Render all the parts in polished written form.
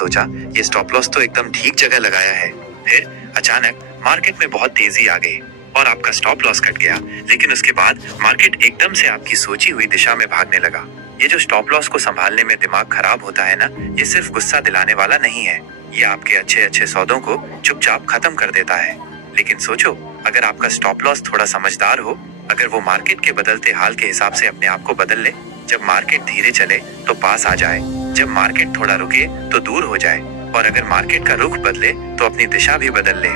सोचा ये stop loss तो एकदम ठीक जगह लगाया है। फिर अचानक मार्केट में बहुत तेजी आ गई और आपका स्टॉप लॉस कट गया। लेकिन उसके बाद मार्केट एकदम से आपकी सोची हुई दिशा में भागने लगा। ये जो स्टॉप लॉस को संभालने में दिमाग खराब होता है ना, ये सिर्फ गुस्सा दिलाने वाला नहीं है। ये आपके अच्छे अच्छे सौदों को चुपचाप खत्म कर देता है। लेकिन सोचो, अगर आपका स्टॉप लॉस थोड़ा समझदार हो, अगर वो मार्केट के बदलते हाल के हिसाब से अपने आप को बदल ले, जब मार्केट धीरे चले तो पास आ जाए, जब मार्केट थोड़ा रुके तो दूर हो जाए, और अगर मार्केट का रुख बदले तो अपनी दिशा भी बदल ले।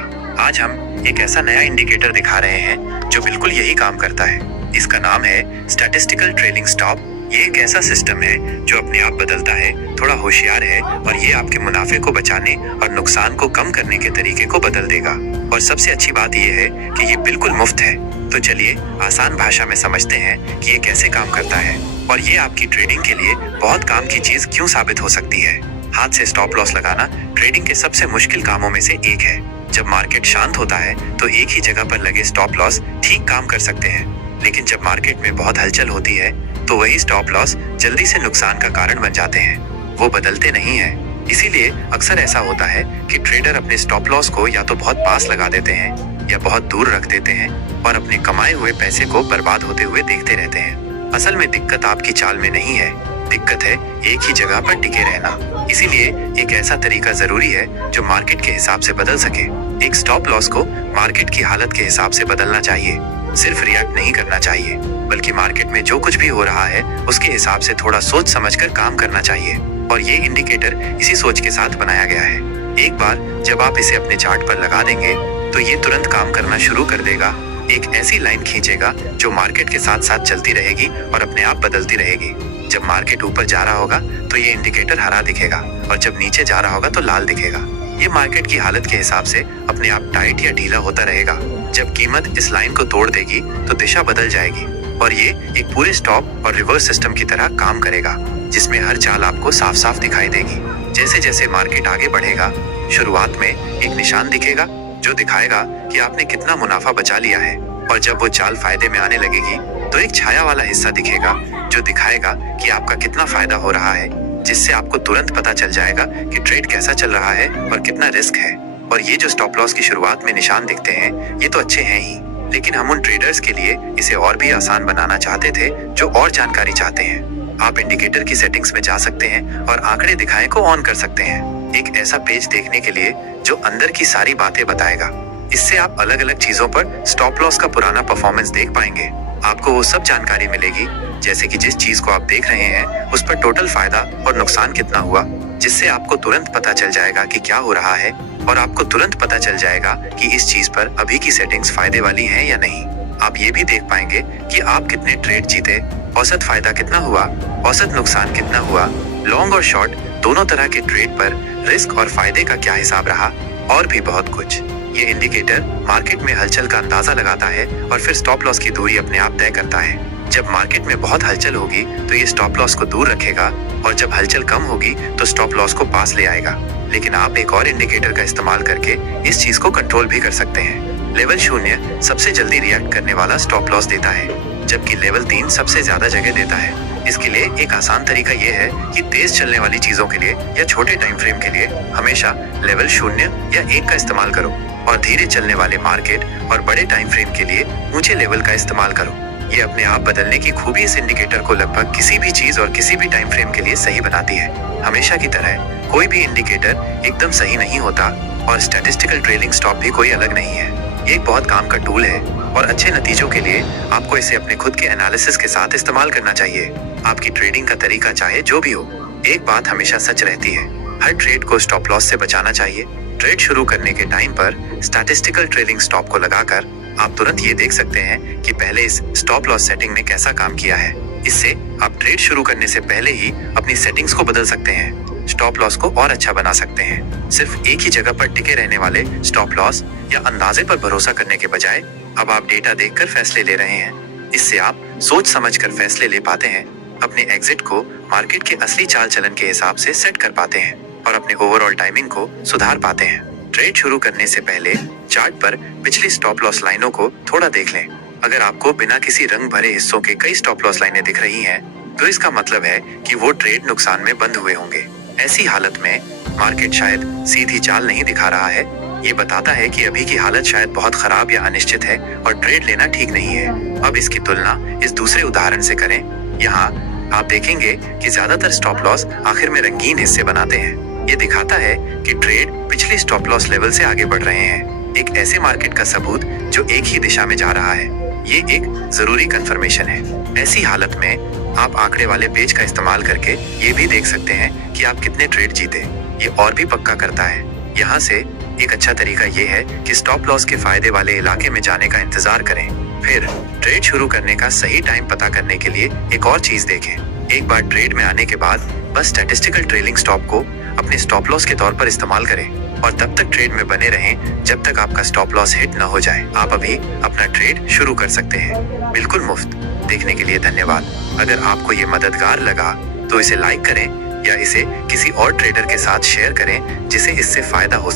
आज हम एक ऐसा नया इंडिकेटर दिखा रहे हैं जो बिल्कुल यही काम करता है। इसका नाम है स्टैटिस्टिकल ट्रेलिंग स्टॉप। ये एक ऐसा सिस्टम है जो अपने आप बदलता है, थोड़ा होशियार है, और ये आपके मुनाफे को बचाने और नुकसान को कम करने के तरीके को बदल देगा। और सबसे अच्छी बात ये है कि ये बिल्कुल मुफ्त है। तो चलिए आसान भाषा में समझते हैं कि ये कैसे काम करता है और ये आपकी ट्रेडिंग के लिए बहुत काम की चीज क्यों साबित हो सकती है। हाथ से स्टॉप लॉस लगाना ट्रेडिंग के सबसे मुश्किल कामों में से एक है। जब मार्केट शांत होता है तो एक ही जगह पर लगे स्टॉप लॉस ठीक काम कर सकते हैं, लेकिन जब मार्केट में बहुत हलचल होती है तो वही स्टॉप लॉस जल्दी से नुकसान का कारण बन जाते हैं। वो बदलते नहीं हैं। इसीलिए अक्सर ऐसा होता है कि ट्रेडर अपने स्टॉप लॉस को या तो बहुत पास लगा देते हैं या बहुत दूर रख देते हैं और अपने कमाए हुए पैसे को बर्बाद होते हुए देखते रहते हैं। असल में दिक्कत आपकी चाल में नहीं है, दिक्कत है एक ही जगह पर टिके रहना। इसीलिए एक ऐसा तरीका जरूरी है जो मार्केट के हिसाब से बदल सके। एक स्टॉप लॉस को मार्केट की हालत के हिसाब से बदलना चाहिए। सिर्फ रिएक्ट नहीं करना चाहिए, बल्कि मार्केट में जो कुछ भी हो रहा है उसके हिसाब से थोड़ा सोच समझकर काम करना चाहिए। और ये इंडिकेटर इसी सोच के साथ बनाया गया है। एक बार जब आप इसे अपने चार्ट पर लगा देंगे तो ये तुरंत काम करना शुरू कर देगा। एक ऐसी लाइन खींचेगा जो मार्केट के साथ साथ चलती रहेगी और अपने आप बदलती रहेगी। जब मार्केट ऊपर जा रहा होगा तो ये इंडिकेटर हरा दिखेगा और जब नीचे जा रहा होगा तो लाल दिखेगा। ये मार्केट की हालत के हिसाब से अपने आप टाइट या ढीला होता रहेगा। जब कीमत इस लाइन को तोड़ देगी तो दिशा बदल जाएगी और ये एक पूरे स्टॉप और रिवर्स सिस्टम की तरह काम करेगा, जिसमें हर चाल आपको साफ साफ दिखाई देगी। जैसे जैसे मार्केट आगे बढ़ेगा, शुरुआत में एक निशान दिखेगा जो दिखाएगा कि आपने कितना मुनाफा बचा लिया है, और जब वो चाल फायदे में आने लगेगी तो एक छाया वाला हिस्सा दिखेगा जो दिखाएगा कि आपका कितना फायदा हो रहा है, जिससे आपको तुरंत पता चल जाएगा कि ट्रेड कैसा चल रहा है और कितना रिस्क है। और ये जो स्टॉप लॉस की शुरुआत में निशान दिखते हैं ये तो अच्छे हैं ही, लेकिन हम उन ट्रेडर्स के लिए इसे और भी आसान बनाना चाहते थे जो और जानकारी चाहते हैं। आप इंडिकेटर की सेटिंग्स में जा सकते हैं और आंकड़े दिखाएं को ऑन कर सकते हैं। एक ऐसा पेज देखने के लिए जो अंदर की सारी बातें बताएगा। इससे आप अलग अलग चीजों पर स्टॉप लॉस का पुराना परफॉर्मेंस देख पाएंगे। आपको वो सब जानकारी मिलेगी, जैसे कि जिस चीज को आप देख रहे हैं उस पर टोटल फायदा और नुकसान कितना हुआ, जिससे आपको तुरंत पता चल जाएगा कि क्या हो रहा है, और आपको तुरंत पता चल जाएगा कि इस चीज पर अभी की सेटिंग्स फायदे वाली हैं या नहीं। आप ये भी देख पाएंगे कि आप कितने ट्रेड जीते, औसत फायदा कितना हुआ, औसत नुकसान कितना हुआ, लॉन्ग और शॉर्ट दोनों तरह के ट्रेड पर रिस्क और फायदे का क्या हिसाब रहा, और भी बहुत कुछ। ये इंडिकेटर मार्केट में हलचल का अंदाजा लगाता है और फिर स्टॉप लॉस की दूरी अपने आप तय करता है। जब मार्केट में बहुत हलचल होगी तो ये स्टॉप लॉस को दूर रखेगा, और जब हलचल कम होगी तो स्टॉप लॉस को पास ले आएगा। लेकिन आप एक और इंडिकेटर का इस्तेमाल करके इस चीज को कंट्रोल भी कर सकते हैं। लेवल 0 सबसे जल्दी रिएक्ट करने वाला स्टॉप लॉस देता है, जबकि लेवल 3 सबसे ज्यादा जगह देता है। इसके लिए एक आसान तरीका ये है कि तेज चलने वाली चीजों के लिए या छोटे टाइम फ्रेम के लिए हमेशा लेवल 0 या 1 का इस्तेमाल करो, और धीरे चलने वाले मार्केट और बड़े टाइम फ्रेम के लिए ऊंचे लेवल का इस्तेमाल करो। ये अपने आप बदलने की खूबी इस इंडिकेटर को लगभग किसी भी चीज और किसी भी टाइम फ्रेम के लिए सही बनाती है। हमेशा की तरह कोई भी इंडिकेटर एकदम सही नहीं होता, और स्टैटिस्टिकल ट्रेलिंग स्टॉप भी कोई अलग नहीं है। ये एक बहुत काम का टूल है, और अच्छे नतीजों के लिए आपको इसे अपने खुद के एनालिसिस के साथ इस्तेमाल करना चाहिए। आपकी ट्रेडिंग का तरीका चाहे जो भी हो, एक बात हमेशा सच रहती है, हर ट्रेड को स्टॉप लॉस से बचाना चाहिए। ट्रेड शुरू करने के टाइम पर स्टैटिस्टिकल ट्रेलिंग स्टॉप को लगाकर आप तुरंत ये देख सकते हैं कि पहले इस स्टॉप लॉस सेटिंग ने कैसा काम किया है। इससे आप ट्रेड शुरू करने से पहले ही अपनी सेटिंग्स को बदल सकते हैं, स्टॉप लॉस को और अच्छा बना सकते हैं। सिर्फ एक ही जगह पर टिके रहने वाले स्टॉप लॉस या अंदाजे पर भरोसा करने के बजाय अब आप डेटा देखकर फैसले ले रहे हैं। इससे आप सोच समझकर फैसले ले पाते हैं, अपने एग्जिट को मार्केट के असली चाल चलन के हिसाब से सेट कर पाते हैं और अपने ओवरऑल टाइमिंग को सुधार पाते हैं। ट्रेड शुरू करने से पहले चार्ट पर पिछली स्टॉप लॉस लाइनों को थोड़ा देख लें। अगर आपको बिना किसी रंग भरे हिस्सों के कई स्टॉप लॉस लाइनें दिख रही हैं, तो इसका मतलब है कि वो ट्रेड नुकसान में बंद हुए होंगे। ऐसी हालत में मार्केट शायद सीधी चाल नहीं दिखा रहा है, ये बताता है कि अभी की हालत शायद बहुत खराब या अनिश्चित है और ट्रेड लेना ठीक नहीं है। अब इसकी तुलना इस दूसरे उदाहरण से करें। यहाँ आप देखेंगे कि ज्यादातर स्टॉप लॉस आखिर में रंगीन हिस्से बनाते हैं। ये दिखाता है कि ट्रेड पिछले स्टॉप लॉस लेवल से आगे बढ़ रहे हैं, एक ऐसे मार्केट का सबूत जो एक ही दिशा में जा रहा है। ये एक जरूरी कंफर्मेशन है। ऐसी हालत में आप आंकड़े वाले पेज का इस्तेमाल करके ये भी देख सकते हैं कि आप कितने ट्रेड जीते। ये और भी पक्का करता है। यहाँ से एक अच्छा तरीका ये है कि स्टॉप लॉस के फायदे वाले इलाके में जाने का इंतजार करें। फिर ट्रेड शुरू करने का सही टाइम पता करने के लिए एक और चीज देखें। एक बार ट्रेड में आने के बाद बस स्टैटिस्टिकल ट्रेलिंग स्टॉप को अपने स्टॉप लॉस के तौर पर इस्तेमाल करें और तब तक ट्रेड में बने रहें जब तक आपका स्टॉप लॉस हिट न हो जाए। आप अभी अपना ट्रेड शुरू कर सकते हैं, बिल्कुल मुफ्त। देखने के लिए धन्यवाद। अगर आपको ये मददगार लगा तो इसे लाइक करें या इसे किसी और ट्रेडर के साथ शेयर करें जिसे इससे फायदा हो।